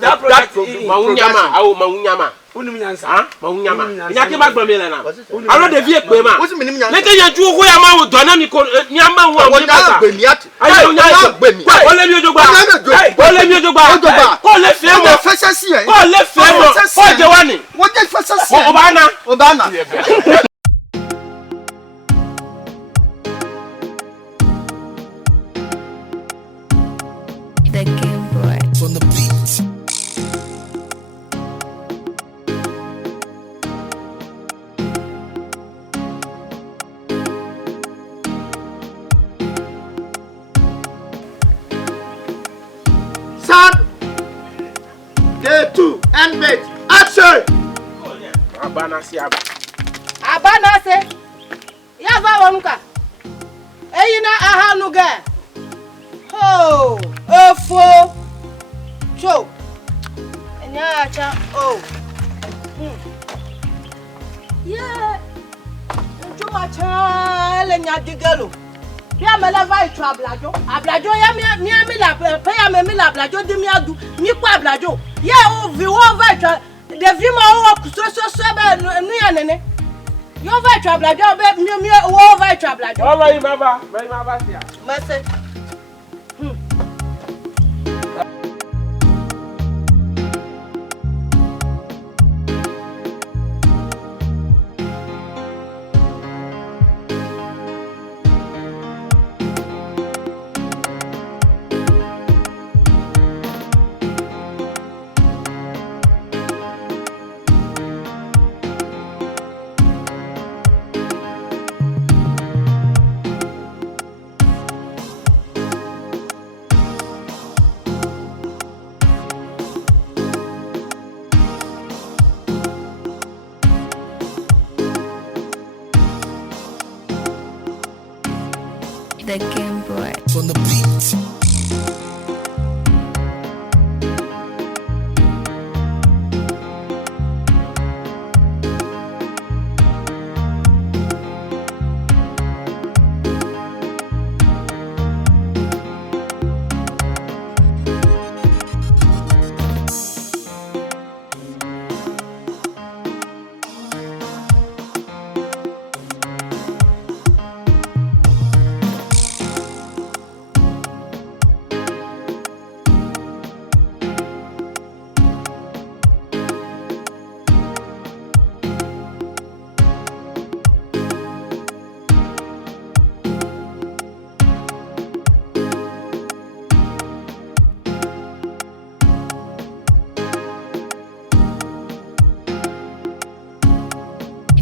that maunyama au maunyama maunyama nyaki magbamela na alo de vie pe ma leke yanju ko ya ma wo do na mi ko nyama wo mi ba ayo nyama ko le mi ojogba ko le fe mo ko le fe mo ko je wani wo je fasasi obana The Game Boy on the beat. Sound. Day 2 and mate. Action. abana si aba Abana se. Ya va wonka. Eyina ahanu ga. Oh, ofo. Cho. Enya cha oh. Yeah. Njo ma cha le nya digalo. Bia me la vai tro ablajo. Ablajo ya mi la pe ya me la ablajo di mi adu. Mi kwa ablajo. Ya o vi wo vai tro. De vi mo o so be nu ya nene. Yo vai tro ablajo be mi wo vai tro ablajo. o vai baba sia Mese. The Game Boy On the beat.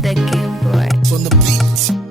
The Game Boy On the beat.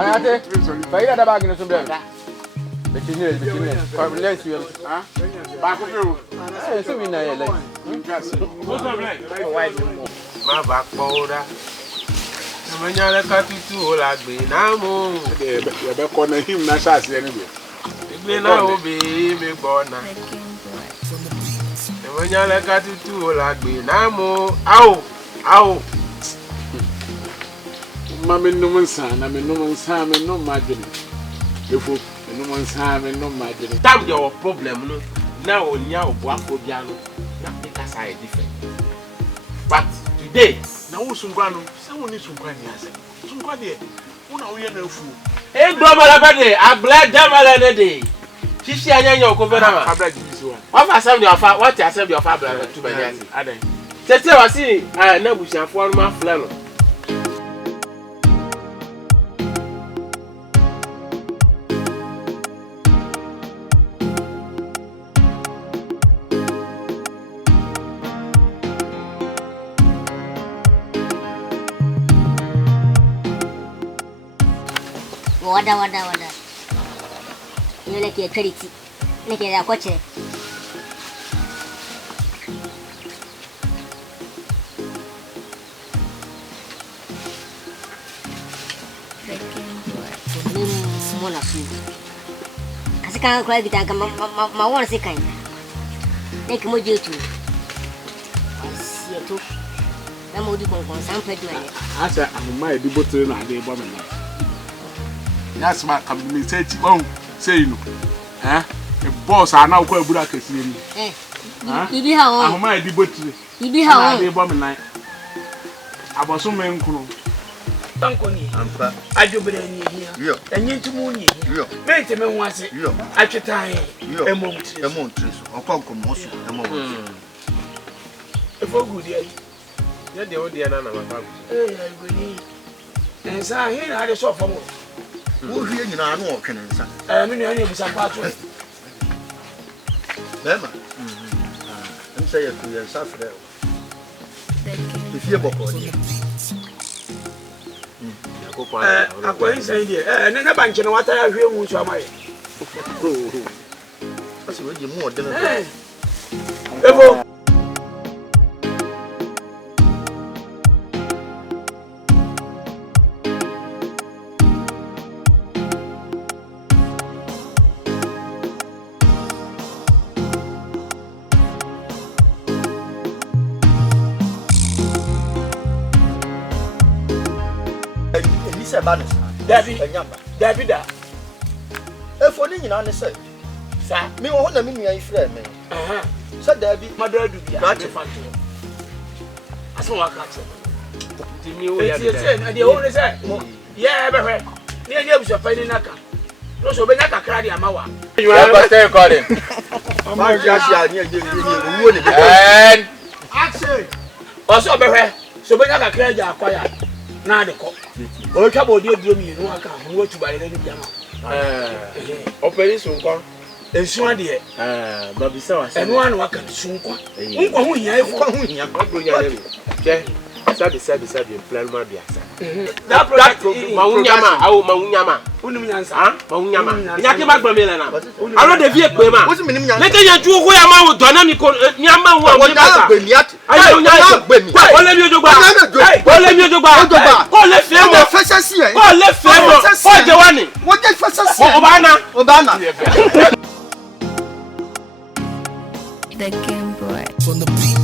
ayate faida da bagi no so be betini kwa lens yo ha ba ko fe o so mi na ye lens ma ba po da manya le ka tutu o la gbe na mo ye be ko na him na sha se ni gbe na o be me gbo na manya le ka tutu o la gbe na mo au Mami no man sa na me no man sa me no magini. Efo no one time no matter. Damn your problem no. Now on your work for piano. That make us different. But today, now Sungano, someone is Sungania. Sungania, one are we fool. Hey, Brother, I bled them another day. She said, I know your I bled this one. What I said your father, what I said your father to my daddy. I didn't. Tell us, I know we shall form my flannel. Wada. You like your credit. Like your coach. The Game Boy. Mona su. Kasi kang cry kita ka ma si kan. Nek mo jetu. Asi to. Na mo di kon sample do ani. Asa amuma e di bottle na dey bo me na. Yes ma kam me say ti bon say no. Eh? E boss ana ko ebura kesi ni. Ibi ha won. Amuma e di bottle. Ibi ha won. Na dey bo me na. Aboso me nkunu. Tankoni. Ampa. Ajobre ni hia. Yo. Enyi ntumu ni hia. Yo. Mente me nwase. Yo. Atwetan. Yo. Emomtri. Emomtri. Okonko moso. Emomtri. Efo gudi ai. Yeah, the old Diana, my father. I goni. Ensa hin na de so famo. Wo hwie nyina no okene nsa. Me nua ni busa pato. Bema. Say you to yourself there. If you boko. Akwa say there. Na banche na wata ya hwie mu so amaye. Asi we mu odene. Evo. David da. Efo ni nyina ne say. Sa, Me wo na me nua ifra me. Sa David, madadu bia. That Aso waka cho. Ti mi o ya de. Na de o ne say. Yeah, be hwe. Ni e abusa fa ni naka. No so be naka kra de amawa. You are going to call him. ma just ya ni wo ne be. And Action. Oso be hwe. So be naka kra de akwaya. Na de ko. O twa bo de duro mi no aka ho watu bare ni biama. operation kon. Ensu ade. Babisa wa se. Enu anu waka sunkwa. Nkwa ho hia ifo ho hia. Ogronya le. Che. Sabi plan ma biasa. That project maunyama. Unum nyansa. Maunyama. Nyake magba me na. Alo de vie pe ma. Leke yanju ko ya ma wo do na mi ko mi amba wo Wo na gbe mi ati. Ayo nya gbe mi. Ole mi ojogba. Ole mi ojogba. Ko le fe mo. Fese si e. Ko le fe mo. Ko je wani. Wo je fese si. Obana. The Game Boy. On the beat.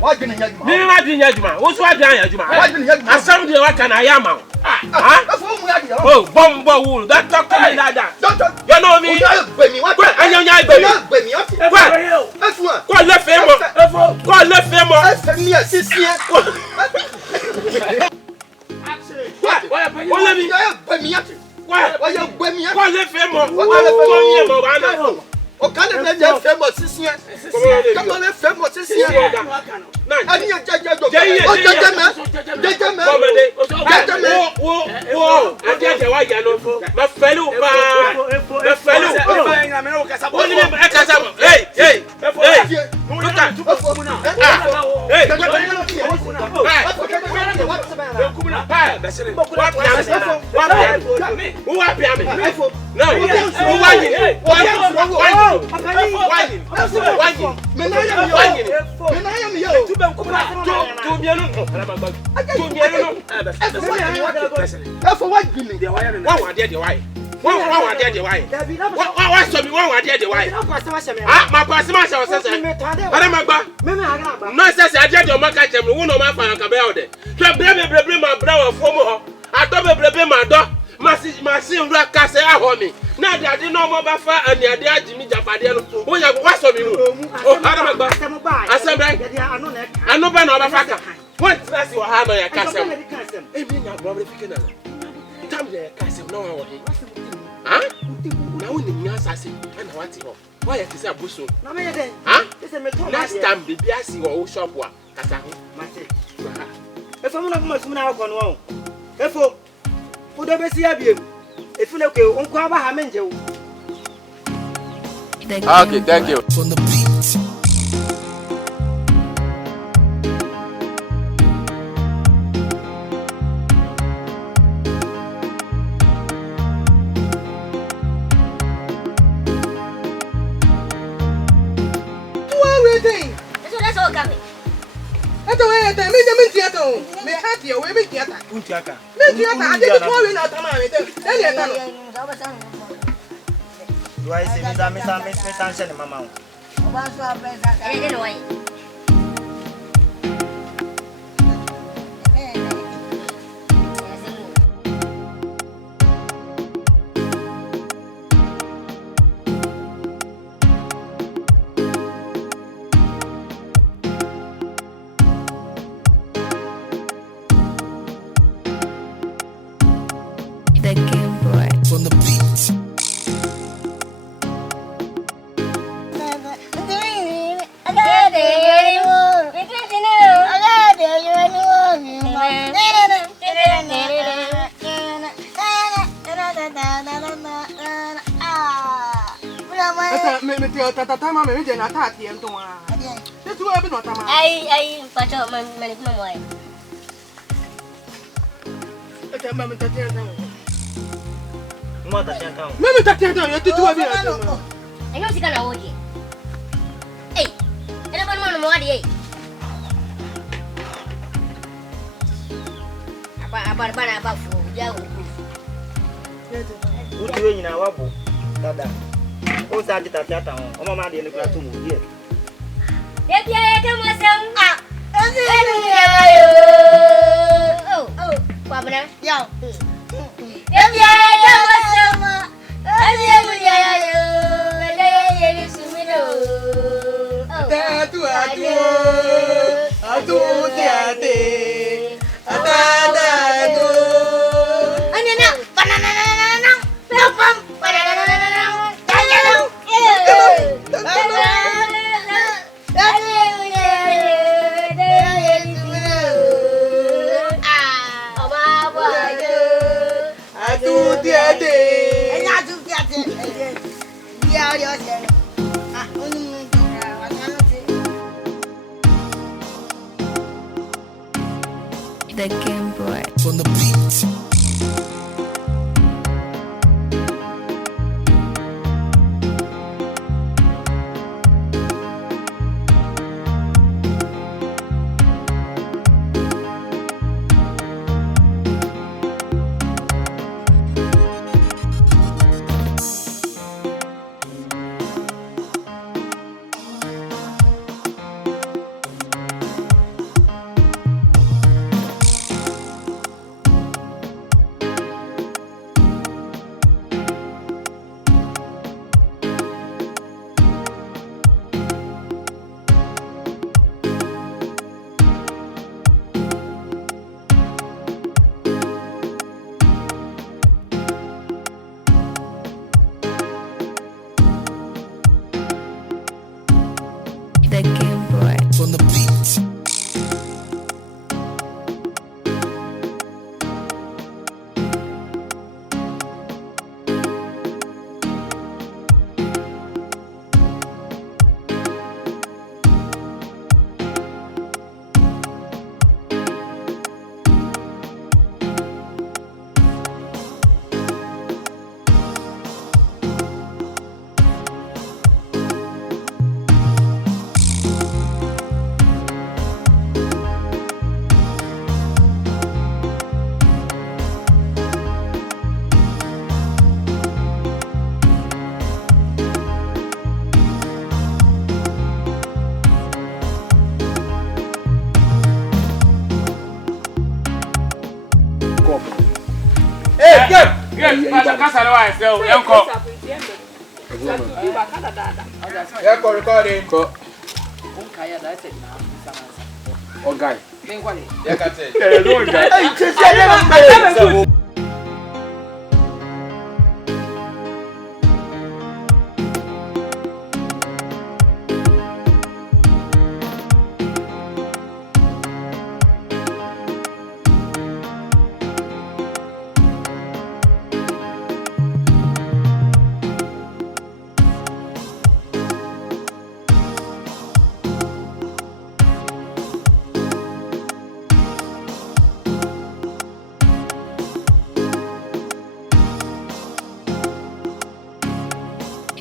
Why didn't you? Me ma din yajuma. Wo so adan yajuma. Asam de waka na yama. Oh, bombo wool. That talk to me like that. You know me? What? And you nyai baby. What? Ko le fe mo. Ko le fe mo. Ko le mi. Ko le fe mo. Ko mi mo ba na. O kan le je famous sisian. Come on, famous sisian. Ani ya jajo. Jaja me. Wo. Ajaja wa ya no. Ma felu ba. Ma felu. Wo ni me e kasa mo. Hey. Look at. Masin raka se ahomi na de ade no mo ba fa ani ade agimi japade no wo ya wa so mi mu o hada magba asem anu ba na ba fa ka what stress wa ha na ya kasem e bi na bro fike na tam de kasem na wa wo he ha na wo ni nya sase na wati ho wa ya tise abuso na me ye den ha next time bibi asi wo shop wa kasa ho mate e fo mu na kuma sumuna akọ no wo e fo Udo besi abiem. Efule ke onko aba ha menje wo. Okay, thank you. On the beat. That's all coming. That's the way I mean, theater. Me happy away, me theater. Untiaka. Me theater, I didn't call in at the moment. Do I say Miss Mama? I didn't know why. The Game Boy. On the beat. The Game Boy. On the beat. go. Hey, get casa no I sell. Yanko. Yanko recording. Ko. Unkaya da said na. Oh guy. Menkwale. Yakate. Hey,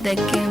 The game